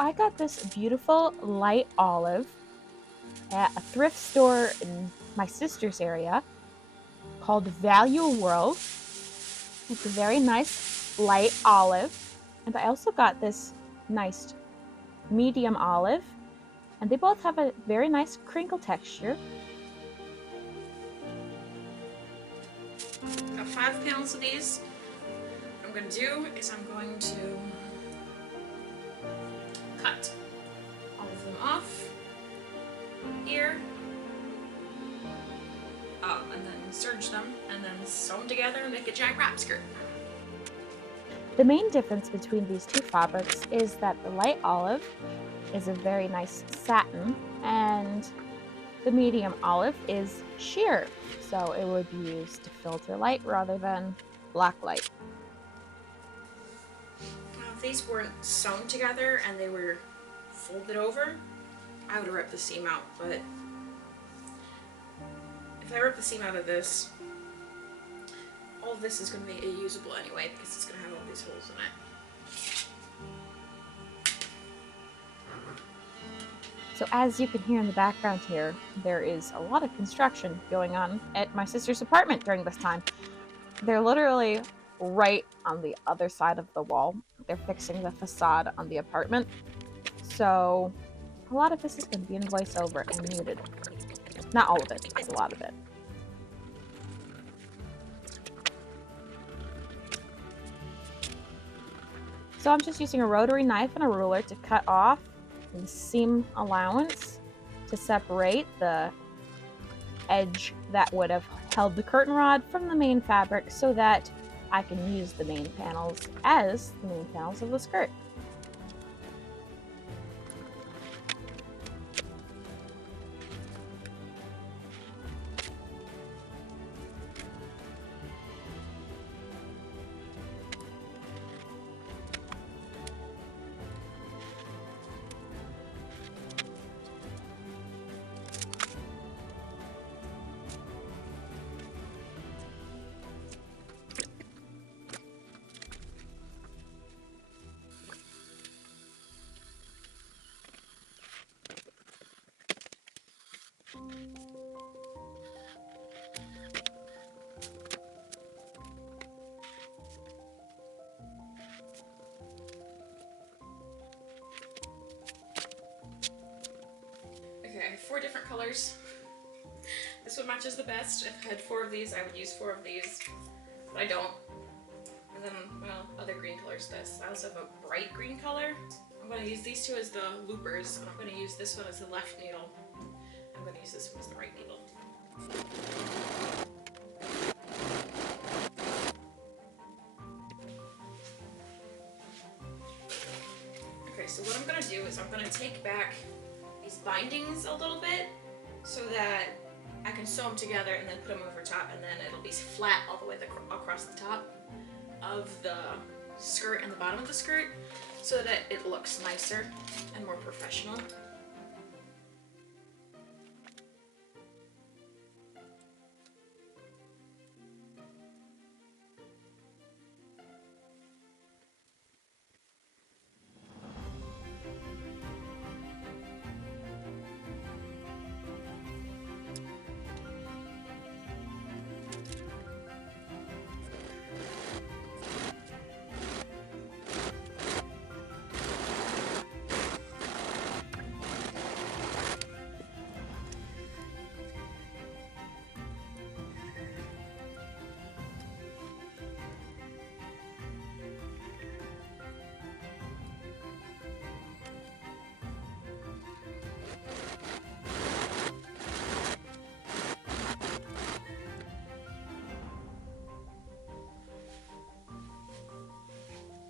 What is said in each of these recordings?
I got this beautiful light olive at a thrift store in my sister's area called Value World. It's a very nice light olive. And I also got this nice medium olive. And they both have a very nice crinkle texture. Got 5 panels of these. What I'm going to do is I'm going to cut all of them off here, and then serge them, and then sew them together and make a giant wrap skirt. The main difference between these two fabrics is that the light olive is a very nice satin, and the medium olive is sheer, so it would be used to filter light rather than black light. Now, if these weren't sewn together and they were folded over, I would have ripped the seam out, but if I rip the seam out of this, all of this is going to be usable anyway because it's going to have all these holes in it. So as you can hear in the background here, there is a lot of construction going on at my sister's apartment during this time. They're literally right on the other side of the wall. They're fixing the facade on the apartment. So a lot of this is going to be in voiceover and muted. Not all of it, but a lot of it. So I'm just using a rotary knife and a ruler to cut off the seam allowance to separate the edge that would have held the curtain rod from the main fabric so that I can use the main panels as the main panels of the skirt. Okay, I have 4 different colors. This one matches the best. If I had 4 of these, I would use 4 of these, but I don't. And then, well, other green colors this. I also have a bright green color. I'm going to use these 2 as the loopers, and I'm going to use this one as the left needle. I'm going to use this one as the right needle. Okay, so what I'm going to do is I'm going to take back these bindings a little bit so that I can sew them together and then put them over top, and then it'll be flat all the way across the top of the skirt and the bottom of the skirt so that it looks nicer and more professional.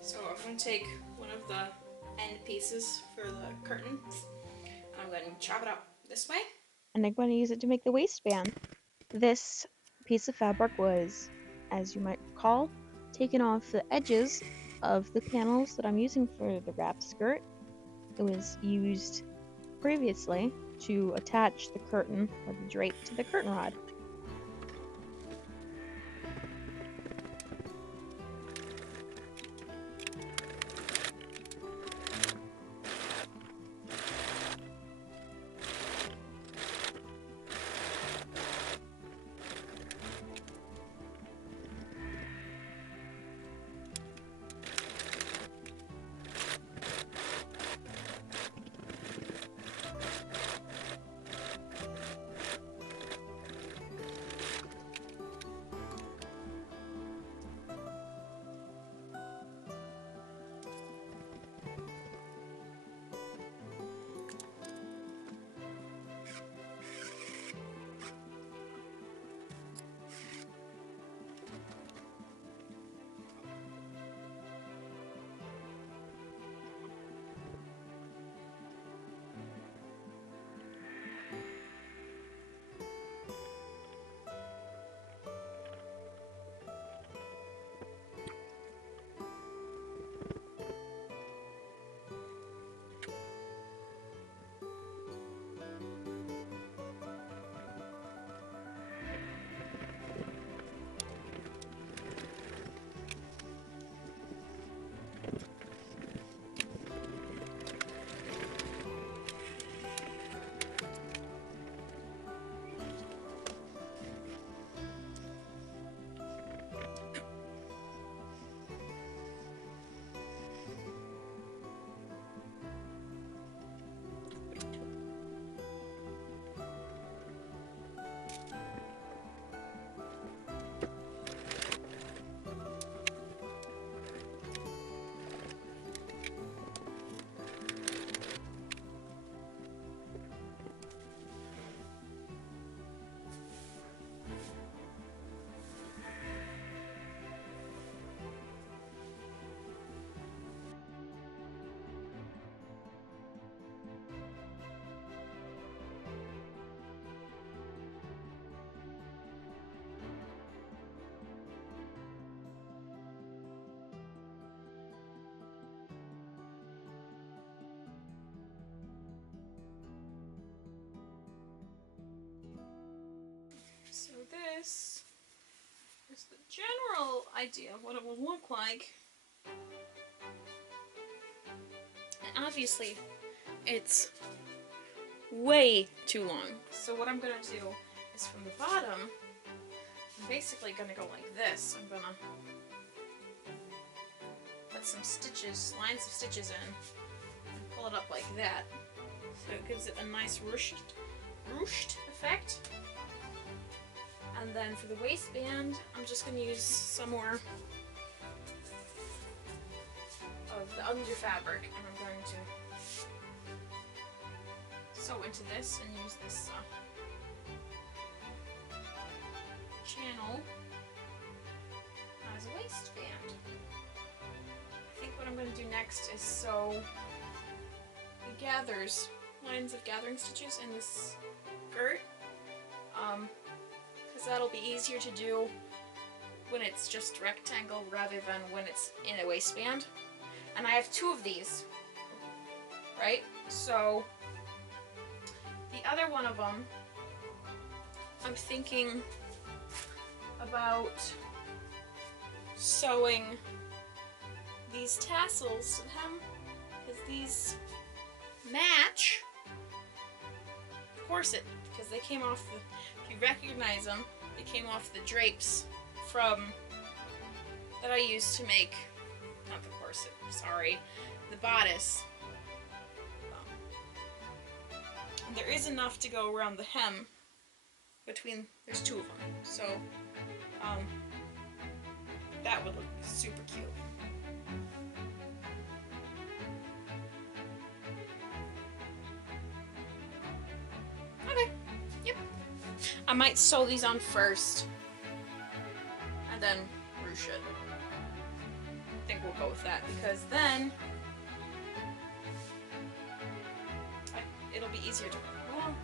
So I'm going to take one of the end pieces for the curtains, and I'm going to chop it up this way. And I'm going to use it to make the waistband. This piece of fabric was, as you might recall, taken off the edges of the panels that I'm using for the wrap skirt. It was used previously to attach the curtain or the drape to the curtain rod. this is the general idea of what it will look like. And obviously, it's way too long. So what I'm gonna do is from the bottom, I'm basically gonna go like this. I'm gonna put some stitches, lines of stitches in, and pull it up like that. So it gives it a nice ruched effect. And then for the waistband, I'm just going to use some more of the under fabric, and I'm going to sew into this and use this channel as a waistband. I think what I'm going to do next is sew the lines of gathering stitches in this skirt, because that'll be easier to do when it's just rectangle rather than when it's in a waistband. And I have 2 of these, right? So the other one of them, I'm thinking about sewing these tassels to them, because these match the corset, because they came off the, if you recognize them, they came off the drapes that I used to make, not the corset, sorry, the bodice. And there is enough to go around the hem between, there's 2 of them, so that would look super cute. I might sew these on first and then ruche it. I think we'll go with that, because then it'll be easier to, well,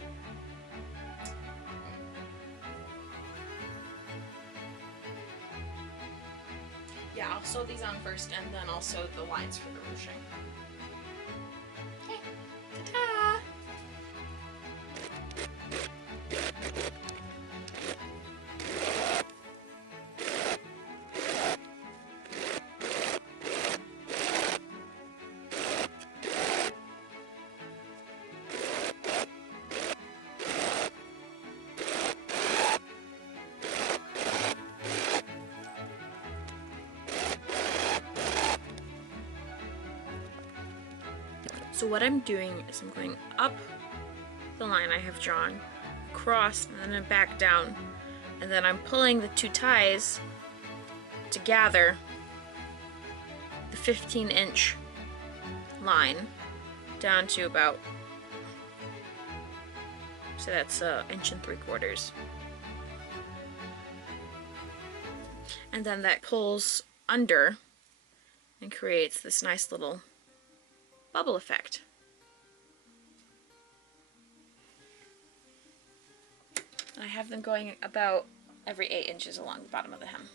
yeah, I'll sew these on first and then I'll sew the lines for the ruching. Okay, ta-ta! So what I'm doing is I'm going up the line I have drawn, across, and then back down, and then I'm pulling the 2 ties to gather the 15-inch line down to about, so that's 1 3/4 inches. And then that pulls under and creates this nice little bubble effect. And I have them going about every 8 inches along the bottom of the hem.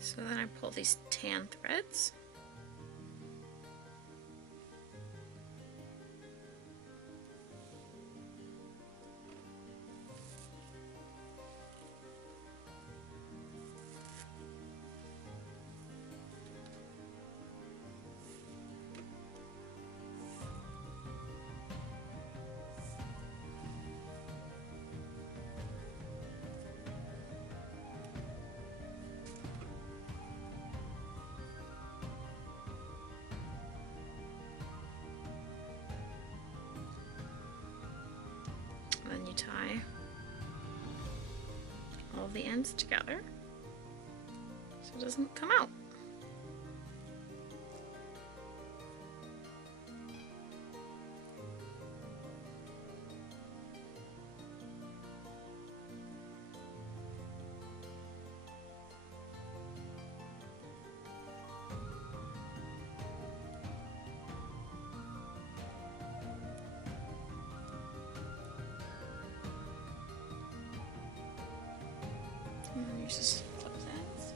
So then I pull these tan threads. And then you tie all the ends together so it doesn't come out. And then you just flip the ends.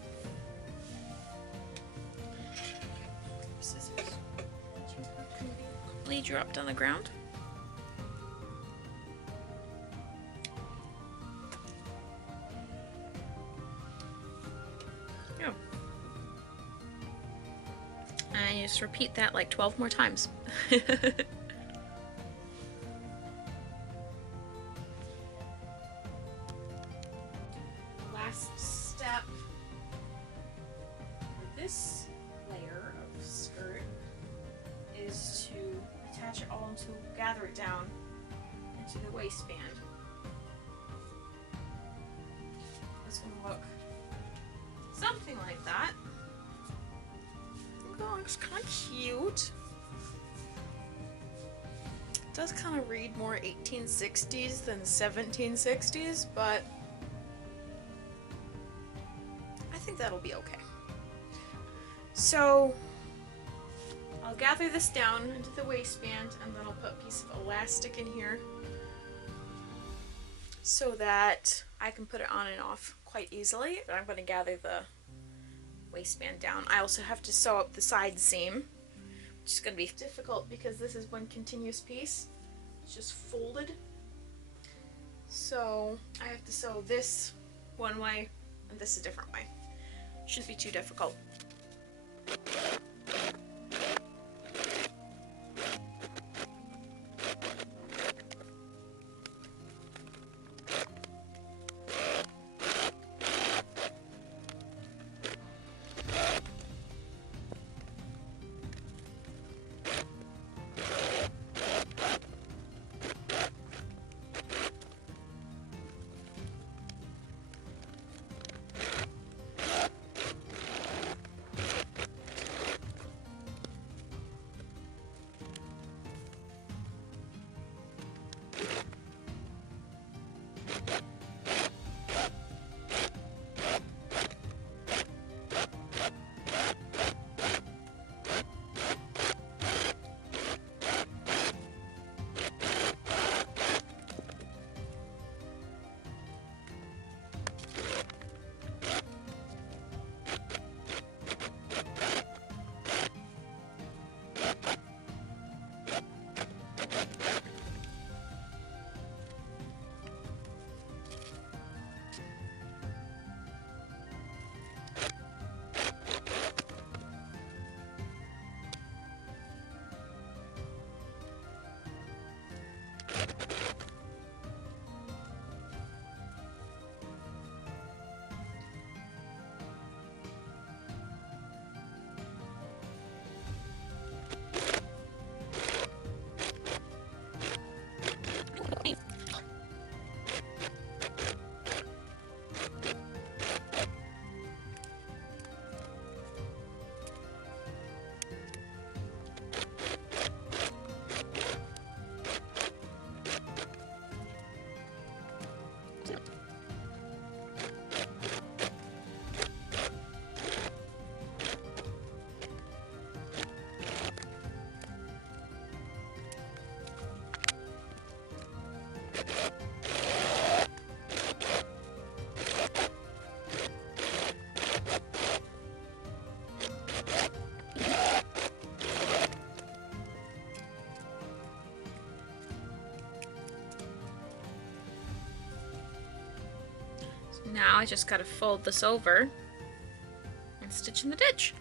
gently dropped on the ground. Oh. And you just repeat that like 12 more times. Last step for this layer of skirt is to attach it all and to gather it down into the waistband. It's going to look something like that. Oh, looks kind of cute. It does kind of read more 1860s than 1760s, but I think that'll be okay. So I'll gather this down into the waistband, and then I'll put a piece of elastic in here so that I can put it on and off quite easily. But I'm going to gather the waistband down. I also have to sew up the side seam, which is going to be difficult because this is one continuous piece. It's just folded. So I have to sew this one way and this a different way. Shouldn't be too difficult. Now I just gotta fold this over and stitch in the ditch.